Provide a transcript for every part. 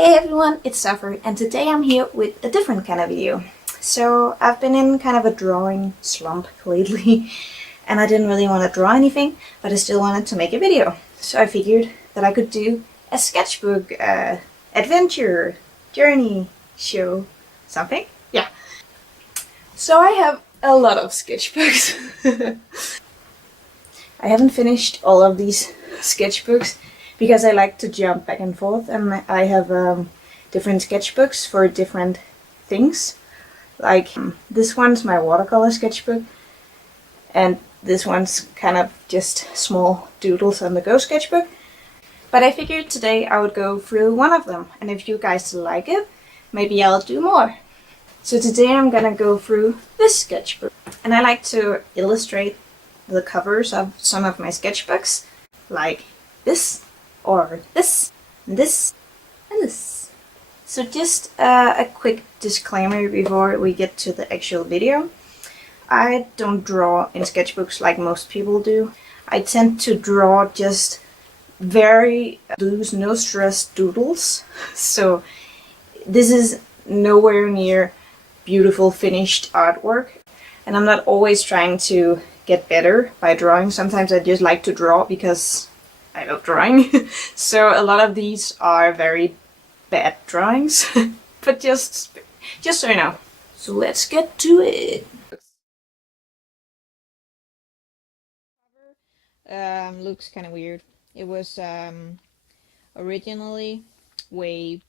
Hey everyone, it's Zzoffer, and today I'm here with a different kind of video. So I've been in kind of a drawing slump lately, and I didn't really want to draw anything, but I still wanted to make a video. So I figured that I could do a sketchbook adventure, journey, show, something? Yeah. So I have a lot of sketchbooks. I haven't finished all of these sketchbooks because I like to jump back and forth, and I have different sketchbooks for different things. Like this one's my watercolor sketchbook, and this one's kind of just small doodles on the go sketchbook. But I figured today I would go through one of them, and if you guys like it, maybe I'll do more. So today I'm gonna go through this sketchbook, and I like to illustrate the covers of some of my sketchbooks, like this, or this, and this, and this. So just a quick disclaimer before we get to the actual video. I don't draw in sketchbooks like most people do. I tend to draw just very loose, no stress doodles. So this is nowhere near beautiful finished artwork. And I'm not always trying to get better by drawing. Sometimes I just like to draw because I love drawing. So a lot of these are very bad drawings, but just so you know. So let's get to it. Looks kind of weird. It was originally way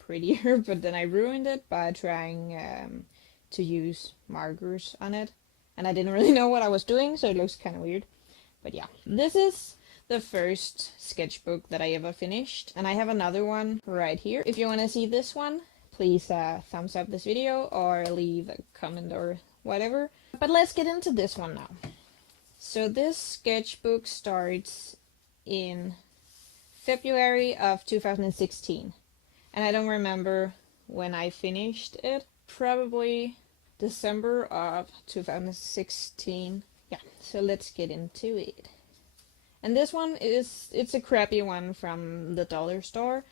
prettier, but then I ruined it by trying to use markers on it, and I didn't really know what I was doing, so it looks kind of weird. But yeah, this is the first sketchbook that I ever finished, and I have another one right here. If you want to see this one, please thumbs up this video or leave a comment or whatever. But let's get into this one now. So this sketchbook starts in February of 2016, and I don't remember when I finished it. Probably December of 2016. Yeah, so let's get into it. And this one it's a crappy one from the dollar store,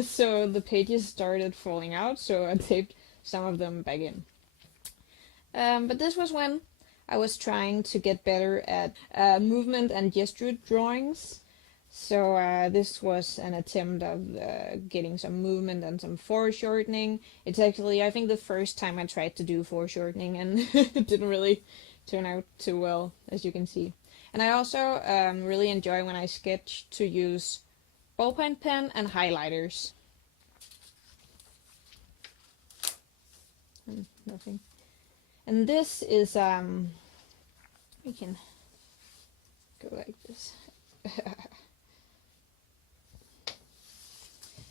so the pages started falling out, so I taped some of them back in. But this was when I was trying to get better at movement and gesture drawings. So this was an attempt of getting some movement and some foreshortening. It's actually, I think, the first time I tried to do foreshortening, and it didn't really turn out too well, as you can see. And I also really enjoy when I sketch to use ballpoint pen and highlighters. Nothing. And this is, we can go like this.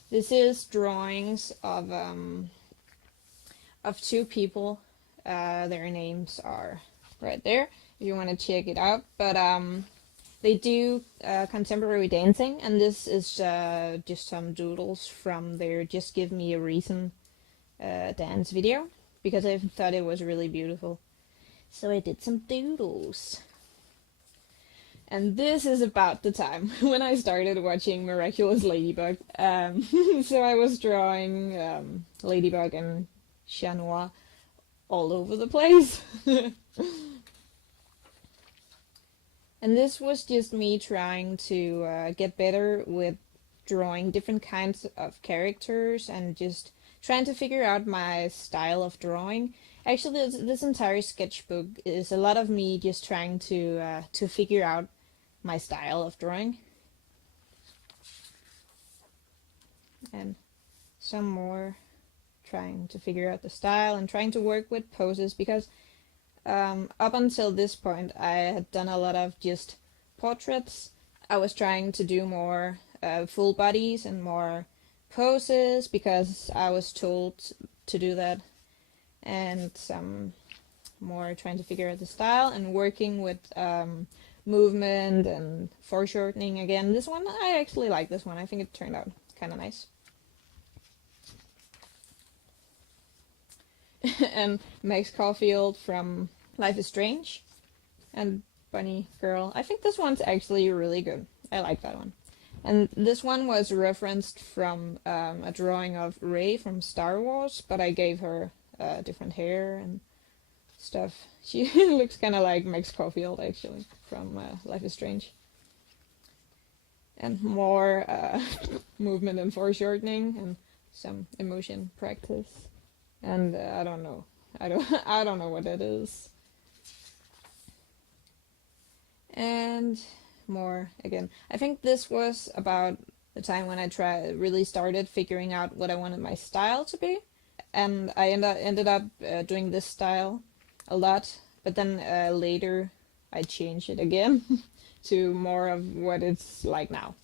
This is drawings of two people. Their names are right there if you want to check it out. But they do contemporary dancing, and this is just some doodles from their Just Give Me a Reason dance video, because I thought it was really beautiful. So I did some doodles. And this is about the time when I started watching Miraculous Ladybug. So I was drawing Ladybug and Chat Noir all over the place. And this was just me trying to get better with drawing different kinds of characters and just trying to figure out my style of drawing. Actually, this entire sketchbook is a lot of me just trying to figure out my style of drawing. And some more trying to figure out the style and trying to work with poses, because up until this point I had done a lot of just portraits. I was trying to do more full bodies and more poses because I was told to do that, and some more trying to figure out the style and working with movement and foreshortening again. This one, I actually like this one. I think it turned out kind of nice. And Max Caulfield from Life is Strange and Bunny Girl. I think this one's actually really good. I like that one. And this one was referenced from a drawing of Rey from Star Wars, but I gave her different hair and stuff. She looks kind of like Max Caulfield, actually, from Life is Strange. And more movement and foreshortening and some emotion practice. And I don't know. I don't know what that is. And more again. I think this was about the time when I really started figuring out what I wanted my style to be, and I ended up doing this style a lot. But then later I changed it again to more of what it's like now.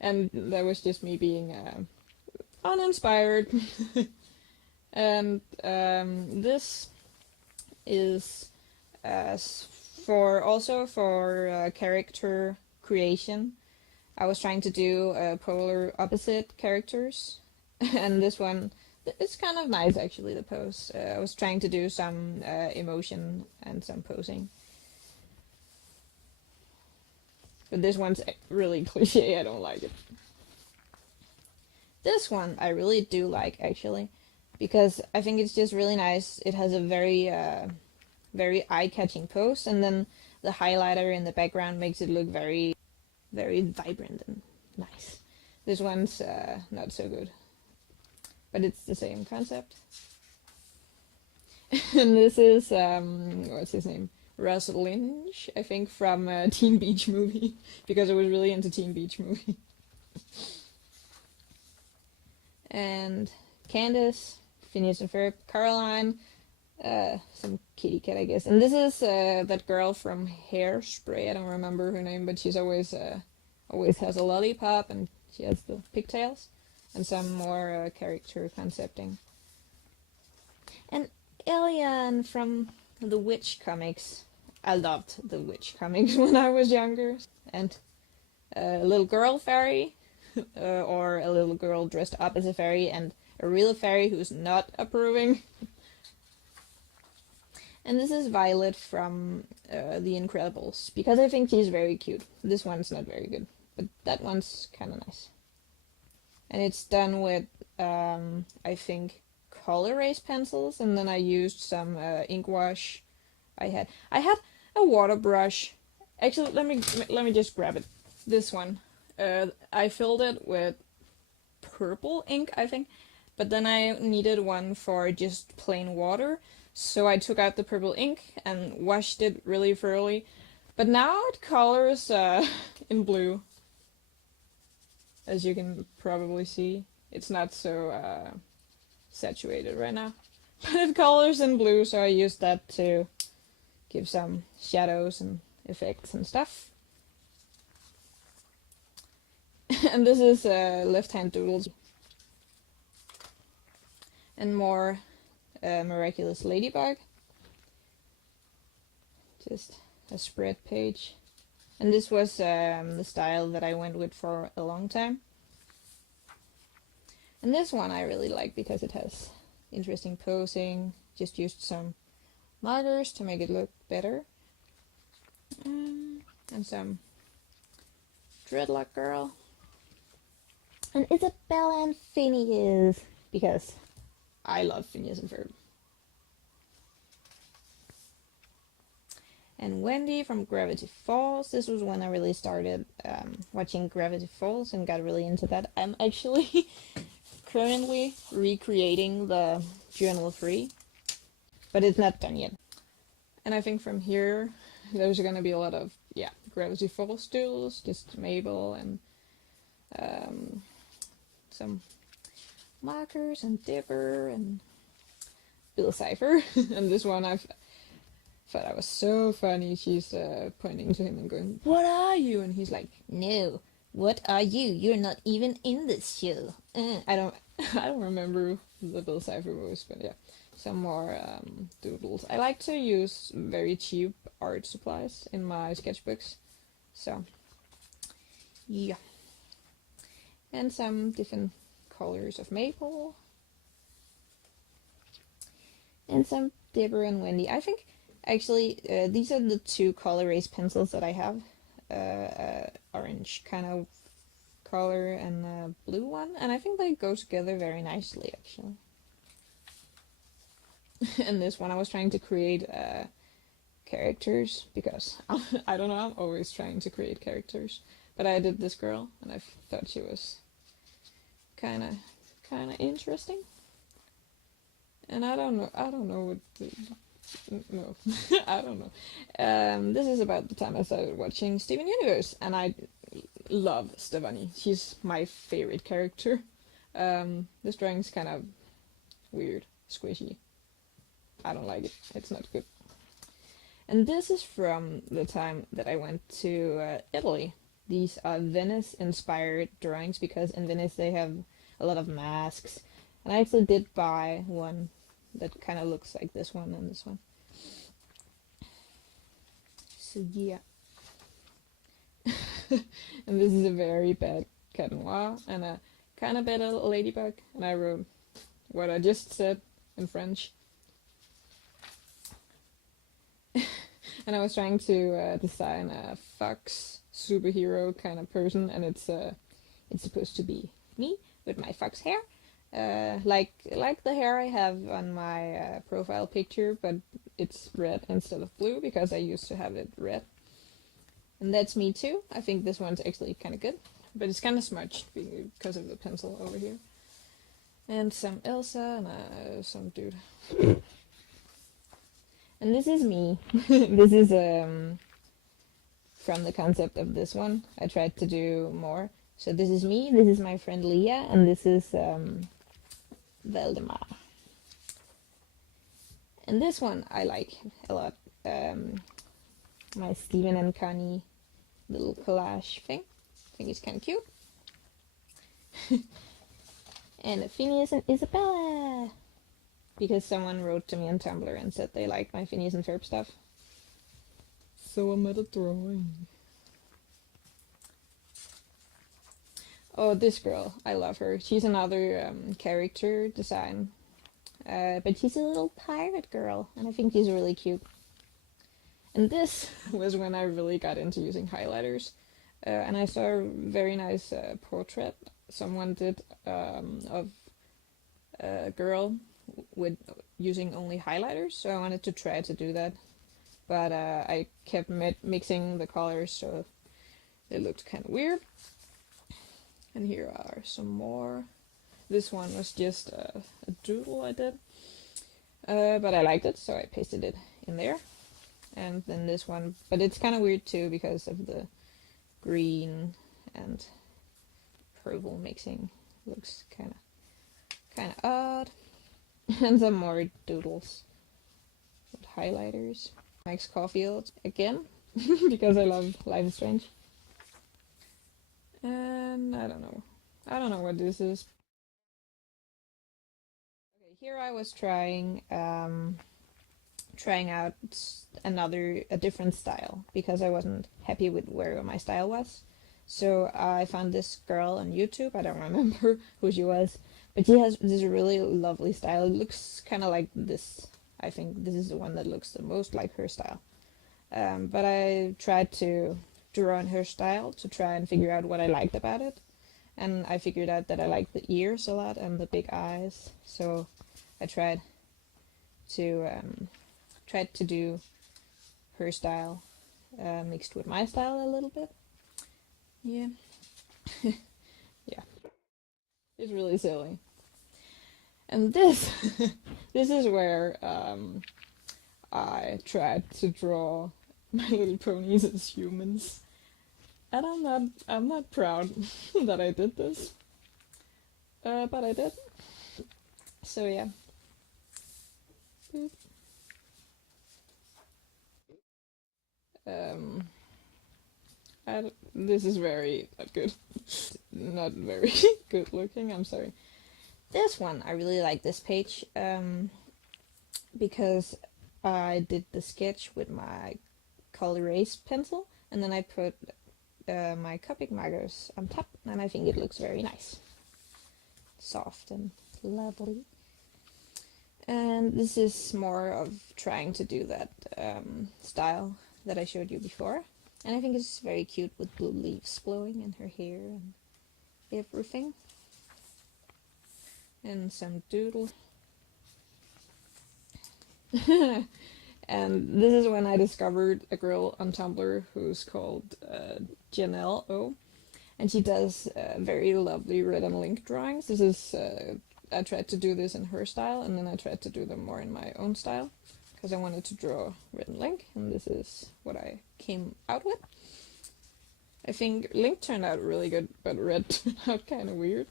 And that was just me being uninspired. And this is for character creation. I was trying to do polar opposite characters, and this one, it's kind of nice actually, the pose. I was trying to do some emotion and some posing. But this one's really cliche, I don't like it. This one I really do like, actually, because I think it's just really nice. It has a very very eye-catching pose, and then the highlighter in the background makes it look very, very vibrant and nice. This one's not so good, but it's the same concept. And this is what's his name? Russ Lynch, I think, from Teen Beach Movie, because I was really into Teen Beach Movie. And Candace, Phineas and Ferb, Caroline, some kitty cat, I guess. And this is that girl from Hairspray. I don't remember her name, but she's always has a lollipop, and she has the pigtails, and some more character concepting. And Elian from the Witch comics. I loved the Witch comics when I was younger. And a little girl fairy, or a little girl dressed up as a fairy, and a real fairy who's not approving. And this is Violet from The Incredibles, because I think she's very cute. This one's not very good, but that one's kind of nice. And it's done with, I think, color erase pencils, and then I used some ink wash. I had a water brush. Actually, let me just grab it. This one. I filled it with purple ink, I think, but then I needed one for just plain water, so I took out the purple ink and washed it really thoroughly. But now it colors in blue, as you can probably see. It's not so saturated right now, but it colors in blue, so I used that to give some shadows and effects and stuff. And this is left-hand doodles. And more Miraculous Ladybug. Just a spread page. And this was the style that I went with for a long time. And this one I really like because it has interesting posing. Just used some markers to make it look better. And some dreadlock girl. And Isabella and Phineas, because I love Phineas and Ferb. And Wendy from Gravity Falls. This was when I really started watching Gravity Falls and got really into that. I'm actually currently recreating the Journal 3, but it's not done yet. And I think from here, there's going to be a lot of, Gravity Falls doodles, just Mabel and some markers and Dipper and Bill Zzoffer. And this one I thought I was so funny. She's pointing to him and going, "What are you?" And he's like, "No, what are you? You're not even in this show." I don't remember the Bill Zzoffer voice, but yeah, some more doodles. I like to use very cheap art supplies in my sketchbooks, so yeah. And some different colors of maple. And some Dipper and Wendy. I think Actually, these are the two color erase pencils that I have. Orange kind of color and a blue one, and I think they go together very nicely actually. And this one I was trying to create characters because I don't know, I'm always trying to create characters. But I did this girl and I thought she was kinda interesting. And I don't know what to, no, I don't know. This is about the time I started watching Steven Universe, and I love Stefani. She's my favorite character. This drawing's kind of weird, squishy. I don't like it. It's not good. And this is from the time that I went to Italy. These are Venice-inspired drawings because in Venice they have a lot of masks. And I actually did buy one that kind of looks like this one and this one. So yeah. And this is a very bad cat noir and a kind of bad ladybug. And I wrote what I just said in French. And I was trying to design a fox superhero kind of person, and it's supposed to be me with my fox hair, like the hair I have on my profile picture, but it's red instead of blue because I used to have it red. And that's me too. I think this one's actually kind of good, but it's kind of smudged because of the pencil over here. And some Elsa and some dude. And this is me. This is from the concept of this one. I tried to do more. So this is me, this is my friend Leah, and this is Valdemar. And this one I like a lot. My Stephen and Connie little collage thing. I think it's kind of cute. And Phineas and Isabella. Because someone wrote to me on Tumblr and said they liked my Phineas and Ferb stuff. So I made a drawing. Oh, this girl. I love her. She's another character design. But she's a little pirate girl, and I think she's really cute. And this was when I really got into using highlighters. And I saw a very nice portrait someone did of a girl with using only highlighters, so I wanted to try to do that, but I kept mixing the colors, so it looked kind of weird. And here are some more. This one was just a doodle I did, but I liked it, so I pasted it in there. And then this one, but it's kind of weird too because of the green and purple mixing. Looks kind of odd. And some more doodles with highlighters. Max Caulfield again because I love Life is Strange. And I don't know what this is. Okay, here I was trying out a different style because I wasn't happy with where my style was. So I found this girl on YouTube. I don't remember who she was, but she has this really lovely style. It looks kind of like this. I think this is the one that looks the most like her style. But I tried to draw on her style to try and figure out what I liked about it. And I figured out that I liked the ears a lot and the big eyes. So I tried to do her style mixed with my style a little bit. Yeah. Yeah. It's really silly. And this this is where I tried to draw My Little Ponies as humans. And I'm not proud that I did this. But I did. So yeah. Boop. This is very not good. Not very good looking, I'm sorry. This one, I really like this page because I did the sketch with my color erase pencil and then I put my Copic markers on top and I think it looks very nice. Soft and lovely. And this is more of trying to do that style that I showed you before. And I think it's very cute with blue leaves blowing in her hair and everything. And some doodle. And this is when I discovered a girl on Tumblr who's called Janelle O. And she does very lovely red and link drawings. This is I tried to do this in her style, and then I tried to do them more in my own style, because I wanted to draw red and link, and this is what I came out with. I think link turned out really good, but red turned out kind of weird.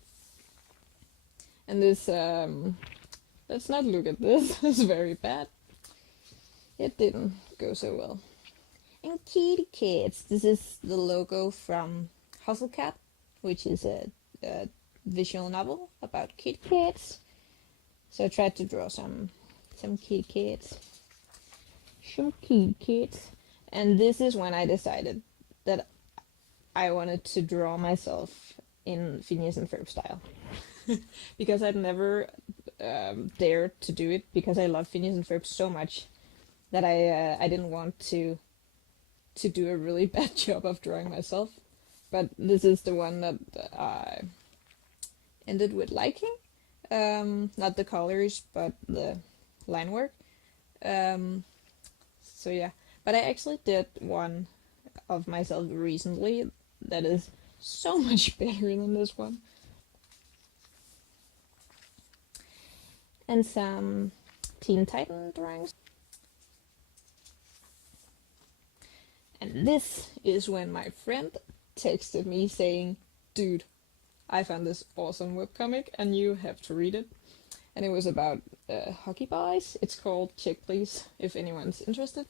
And this, let's not look at this, it's very bad. It didn't go so well. And kitty cats, this is the logo from Cat, which is a visual novel about kitty cats. So I tried to draw some kitty cats. Some kitty cats. And this is when I decided that I wanted to draw myself in Phineas and Ferb style. Because I'd never dared to do it, because I love Phineas and Ferb so much that I didn't want to do a really bad job of drawing myself. But this is the one that I ended with liking. Not the colors, but the line work. So yeah, but I actually did one of myself recently that is so much better than this one. And some Teen Titan drawings. And this is when my friend texted me saying, "Dude, I found this awesome webcomic and you have to read it." And it was about hockey boys. It's called Check Please, if anyone's interested.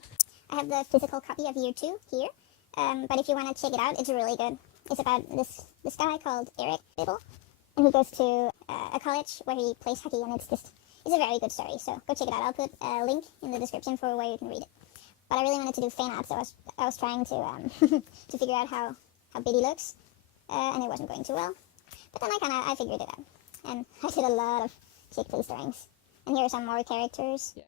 I have the physical copy of year 2 here, but if you want to check it out, it's really good. It's about this guy called Eric Biddle, and he goes to a college where he plays hockey, and it's a very good story, so go check it out. I'll put a link in the description for where you can read it. But I really wanted to do fan art, so I was trying to to figure out how Biddy looks, and it wasn't going too well. But then I figured it out, and I did a lot of Check Please drawings. And here are some more characters. Yeah.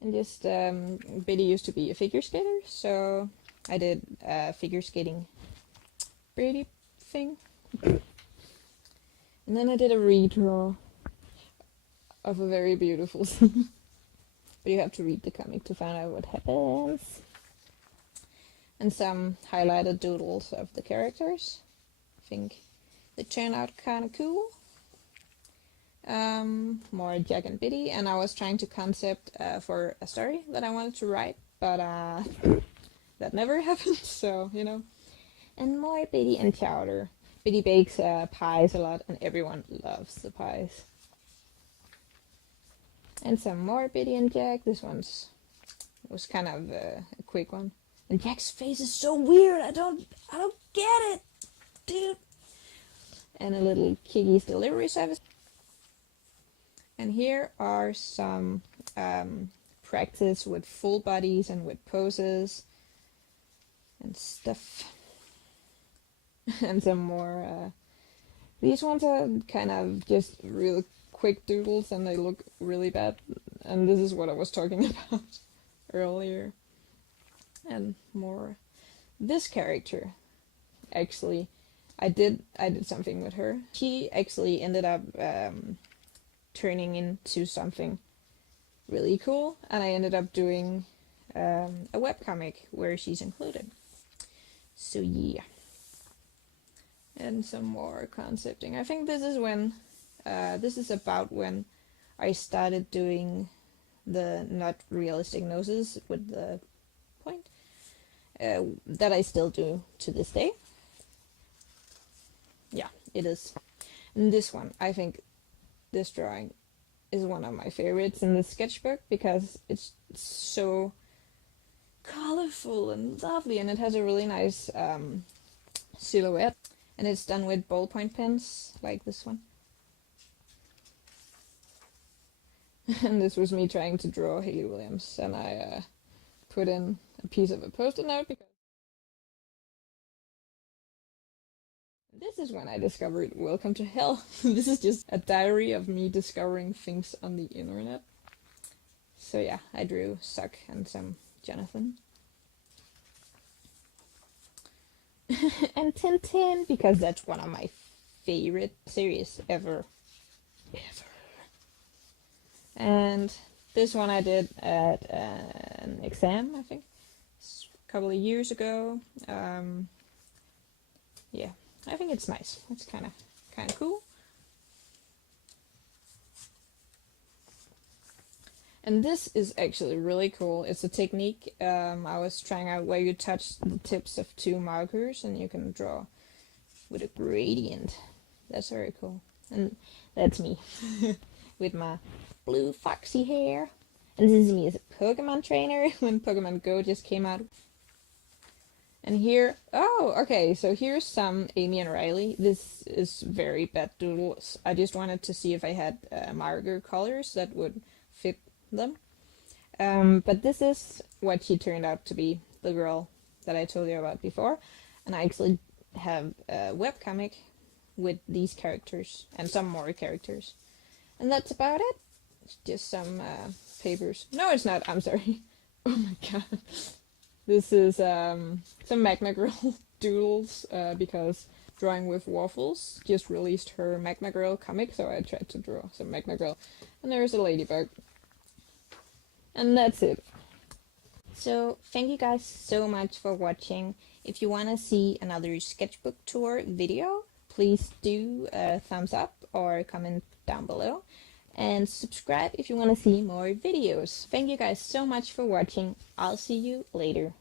And just Biddy used to be a figure skater, so I did a figure skating Brady thing. And then I did a redraw of a very beautiful scene. But you have to read the comic to find out what happens. And some highlighted doodles of the characters. I think they turn out kind of cool. More Jack and Biddy, and I was trying to concept for a story that I wanted to write, but that never happened, so, you know. And more Biddy and Chowder. Biddy bakes pies a lot, and everyone loves the pies. And some more Biddy and Jack. This was kind of a quick one. And Jack's face is so weird. I don't get it, dude. And a little Kiggy's delivery service. And here are some practice with full bodies and with poses and stuff. And some more. These ones are kind of just real quick doodles, and they look really bad. And this is what I was talking about earlier. And more. This character, actually, I did something with her. She actually ended up turning into something really cool, and I ended up doing a webcomic where she's included. So yeah. And some more concepting. I think this is when, this is about when I started doing the not realistic noses with the point, that I still do to this day. Yeah, it is. And this one, I think this drawing is one of my favorites in the sketchbook, because it's so colorful and lovely, and it has a really nice silhouette. And it's done with ballpoint pens, like this one. And this was me trying to draw Hayley Williams, and I put in a piece of a post-it note, because This is when I discovered Welcome to Hell. This is just a diary of me discovering things on the internet. So yeah, I drew Suck and some Jonathan. And Tintin, because that's one of my favorite series ever. And this one I did at an exam, I think, a couple of years ago. Yeah, I think it's nice. It's kind of cool. And this is actually really cool. It's a technique I was trying out where you touch the tips of two markers and you can draw with a gradient. That's very cool. And that's me with my blue foxy hair. And this is me as a Pokemon trainer when Pokemon Go just came out. And here, oh, okay, so here's some Amy and Riley. This is very bad doodles. I just wanted to see if I had marker colors that would fit them. But this is what she turned out to be, the girl that I told you about before. And I actually have a webcomic with these characters and some more characters. And that's about it. It's just some papers. No, it's not. I'm sorry. Oh my god. This is some Magna Girl doodles because Drawing with Waffles just released her Magna Girl comic, so I tried to draw some Magna Girl. And there's a ladybug. And that's it. So thank you guys so much for watching. If you want to see another sketchbook tour video, please do a thumbs up or comment down below. And subscribe if you want to see more videos. Thank you guys so much for watching. I'll see you later.